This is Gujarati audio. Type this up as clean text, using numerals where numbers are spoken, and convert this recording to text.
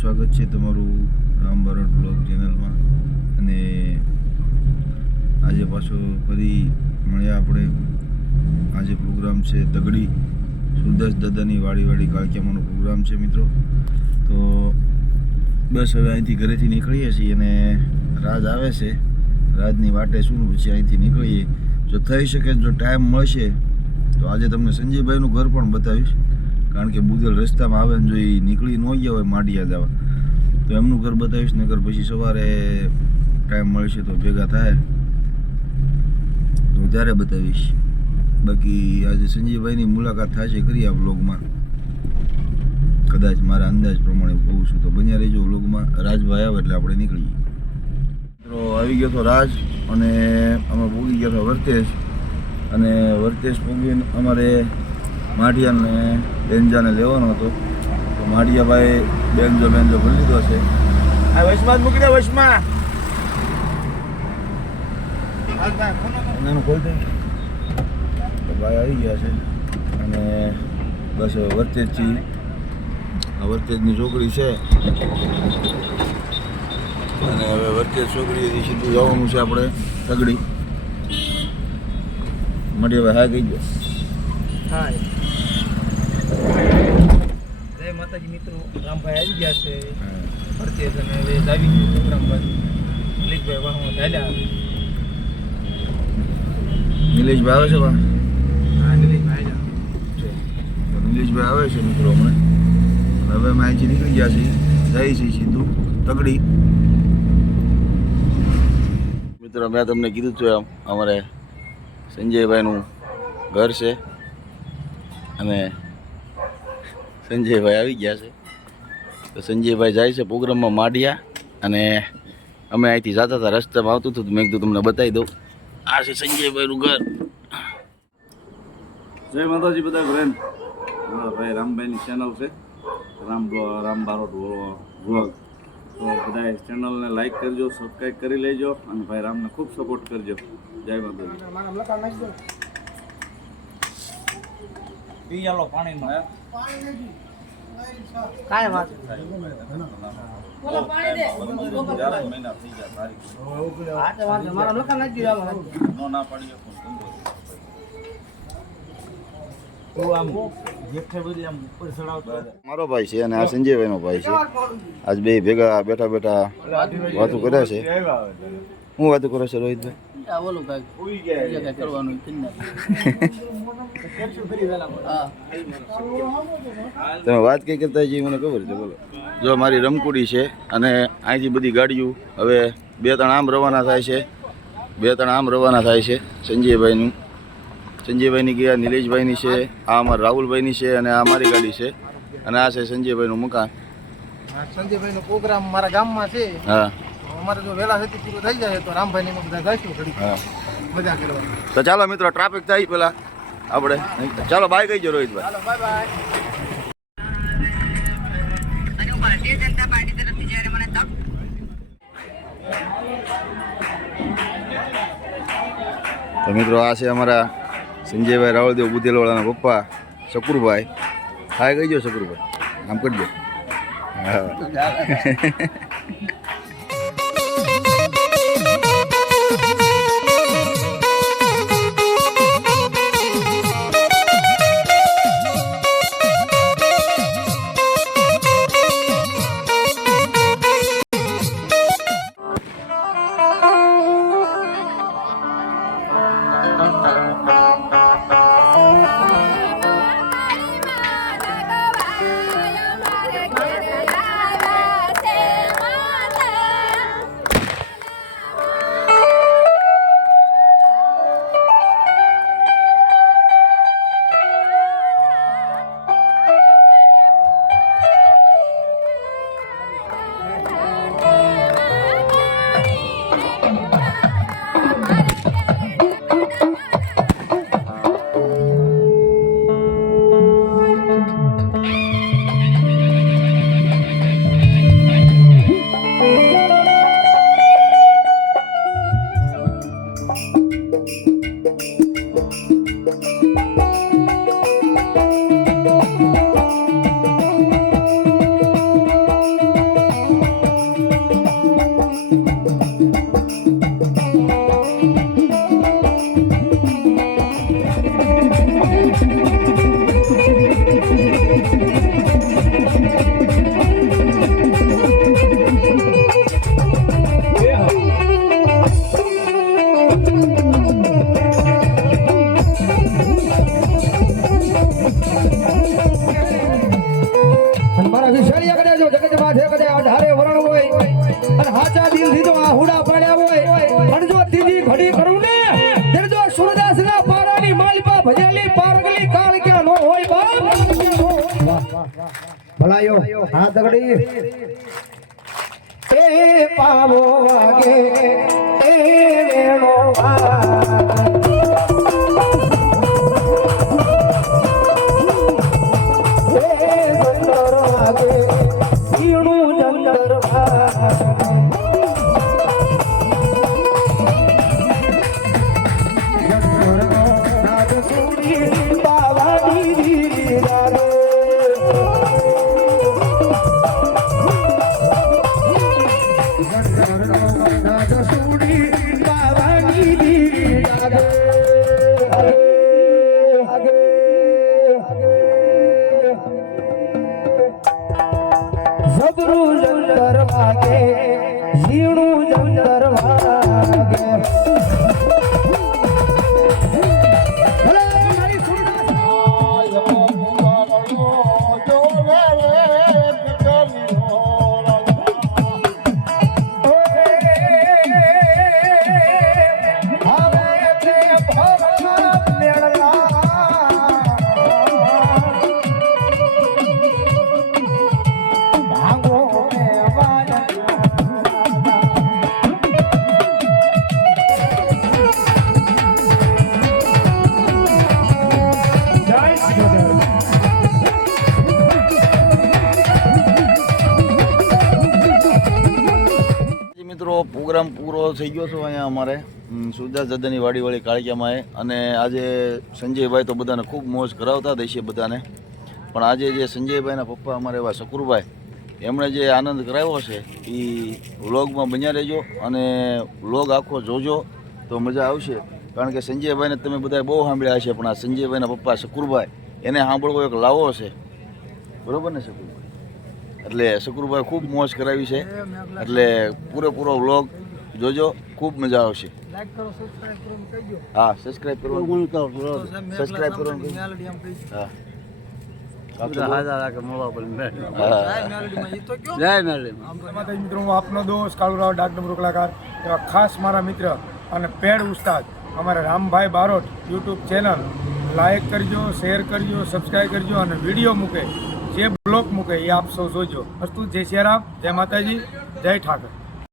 સ્વાગત છે તમારું રામ બારોટ બ્લોગ ચેનલમાં। અને આજે પાછો ફરી મળ્યા આપણે। આજે પ્રોગ્રામ છે તગડી સુરદાસ દાદાની વાડી કાળકિયામાંનો પ્રોગ્રામ છે મિત્રો। તો બસ હવે અહીંથી ઘરેથી નીકળીએ છીએ અને રાજ આવે છે, રાજની વાટે શું પછી અહીંથી નીકળીએ। જો થઈ શકે, જો ટાઈમ મળશે તો આજે તમને સંજયભાઈનું ઘર પણ બતાવીશ, કારણ કે બુદેલ રસ્તામાં આવે ને જો એ નીકળી ન ગયા હોય માડિયા જવા તો એમનું ઘર બતાવીશ। નગર પછી સવારે ટાઈમ મળશે તો ભેગા થાય તો ત્યારે બતાવીશ। બાકી આજે સંજયભાઈની મુલાકાત થશે ખરી આ વ્લોગમાં, કદાચ મારા અંદાજ પ્રમાણે કહું છું, તો બન્યા રહેજો વ્લોગમાં। રાજભાઈ આવે એટલે આપણે નીકળીએ। તો આવી ગયો તો રાજ અને અમે પૂગી ગયા હતા વર્તેજ, અને વર્તેજ પૂગીને અમારે માઢિયાને બેનજાને લેવાનો હતો તો માઢિયાભાઈ બેનજો ભરી લીધો છે। આ વૈશમાં જ મૂકી દે, વૈશમાં એનું ખોલ દે તો ભાઈ આવી ગયા છે। અને બસ વર્તેજથી આ વર્તેજની છોકરી છે અને હવે વર્તેજ છોકરીથી સીધું જવાનું છે આપણે તગડી। માઢિયાભાઈ હા કહી ગયો। હાય જય માતાજી મિત્રો, રામભાઈ આવી ગયા છે વર્તેજ અને હવે આવી ગયો પ્રોગ્રામ બાજુ। નિલેશભાઈ વાહમાં ચાલ્યા આવે। નિલેશભાઈ આવે છે બા? હા નિલેશભાઈ આવ્યા છે। નિલેશભાઈ આવે છે મિત્રો હમણાં। હવે અમે અહીંથી નીકળી ગયા છીએ, જઈએ છીએ સીધું તગડી। મિત્રો મેં તમને કીધું હતું એમ અમારે સંજયભાઈનું ઘર છે અને સંજયભાઈ આવી ગયા છે। તો સંજયભાઈ જાય છે પ્રોગ્રામમાં માઢિયા, અને અમે અહીંથી જતા હતા, રસ્તામાં આવતું હતું, મેં કીધું તમને બતાવી દઉં। આ છે સંજયભાઈનું ઘર। જય માતાજી બધા ફ્રેન્ડ। હા ભાઈ રામભાઈની ચેનલ છે રામ બારોટ વ્લોગ, તો બધા ચેનલને લાઈક કરજો, સબસ્ક્રાઈબ કરી લેજો અને ભાઈ રામને ખૂબ સપોર્ટ કરજો। જય માતાજી। પી આલો પાણીમાં કાંઈ વાત બોલો પાણી દે મહિના થઈ ગયા તારીખ આ તો વાત મારા લખા નાખી દેવા નો ના પાડીએ તું આમ જેઠે બધી આમ ઉપર ચડાવતો મારો ભાઈ છે અને આ સંજયભાઈનો ભાઈ છે। આજ બે ભેગા બેઠા વાતો કરે છે। હું વાતો કરે છે રોહિતભાઈ? આ બોલો ભાઈ કઈ કરવાનું તમે વાત કઈ કરતા જે મને ખબર છે, બોલો। જો મારી રમકુડી છે અને અહીંથી બધી ગાડીઓ હવે 2-3 આમ રવાના થાય છે, સંજયભાઈની ગયા, નિલેશભાઈની છે, આ અમારા રાહુલભાઈની છે, અને આ મારી ગાડી છે, અને આ છે સંજયભાઈનું મકાન। સંજયભાઈનો પ્રોગ્રામ મારા ગામમાં છે। હા, અમારે જો વેલા હતી પૂરું થઈ જાય તો રામભાઈને બધા ગાઈશું ઘડી હા, મજા કરવાની। તો ચાલો મિત્રો ટ્રાફિક થાય પેલા આપણે ચાલો બાય કહીજો રોહિતભાઈ। ચાલો bye bye. Bharatiya Janata party તરફથી જ્યારે મને તક તો મિત્રો આ છે અમારા સંજયભાઈ રાવળદેવ બુધેલવાળાના પપ્પા શકુરભાઈ। હાય કહીજો શકુરભાઈ, આમ કરજો। હા નક્કી કરું ને ત્યારે જો સુરદાસના પારાની માલપા ભજેલી પારગલી કાળ ક્યાં નો હોય બાપ ભલાયો હા તગડી એ પાવો વાગે એ વેણો વાગે એ જંતર વાગે ઈણું જંતર વાગે નાદ સુડી બાવાની દીદી રાગે નાદ સુડી બાવાની દીદી રાગે જબરું જંતર વાગે ઝીણું જંતર વાગે ભલે મારી મિત્રો પ્રોગ્રામ પૂરો થઈ ગયો છે અહીંયા અમારે સુરદાસ દાદાની વાડીવાળી કાળિયામાં અને આજે સંજયભાઈ તો બધાને ખૂબ મોજ કરાવતા જ છે બધાને, પણ આજે જે સંજયભાઈના પપ્પા અમારે એવા શકુરભાઈ એમણે જે આનંદ કરાવ્યો છે એ વ્લોગમાં બન્યા રહેજો અને વ્લોગ આખો જોજો તો મજા આવશે. કારણ કે સંજયભાઈને તમે બધા બહુ સાંભળ્યા હશે, પણ આ સંજયભાઈના પપ્પા શકુરભાઈ એને સાંભળવો એક લાવો છે, બરાબર ને શકુરભાઈ? એટલે શકુરભાઈ ખૂબ મોજ કરાવી છે, એટલે પૂરેપૂરો વ્લોગ જોજો, ખૂબ મજા આવશે. લાઈક કરો, સબસ્ક્રાઇબ કરો કહીજો. હા, સબસ્ક્રાઇબ કરવાનું સબસ્ક્રાઇબ કરવાનું મેલડી આમ કહી. હા માતાજી મિત્રો, હું આપનો દોસ્ત કાળુરાવ ડાકડમ રોકલાકાર એવા ખાસ મારા મિત્ર અને પેડ ઉસ્તાદ અમારા Rambhai Barot YouTube channel like કરજો, શેર કરજો, સબસ્ક્રાઈબ કરજો અને વિડીયો મૂકે જે બ્લોગ મૂકે એ આપ સૌ જોજો. અસ્તુ જય શ્રી રામ, જય માતાજી, જય ઠાકર.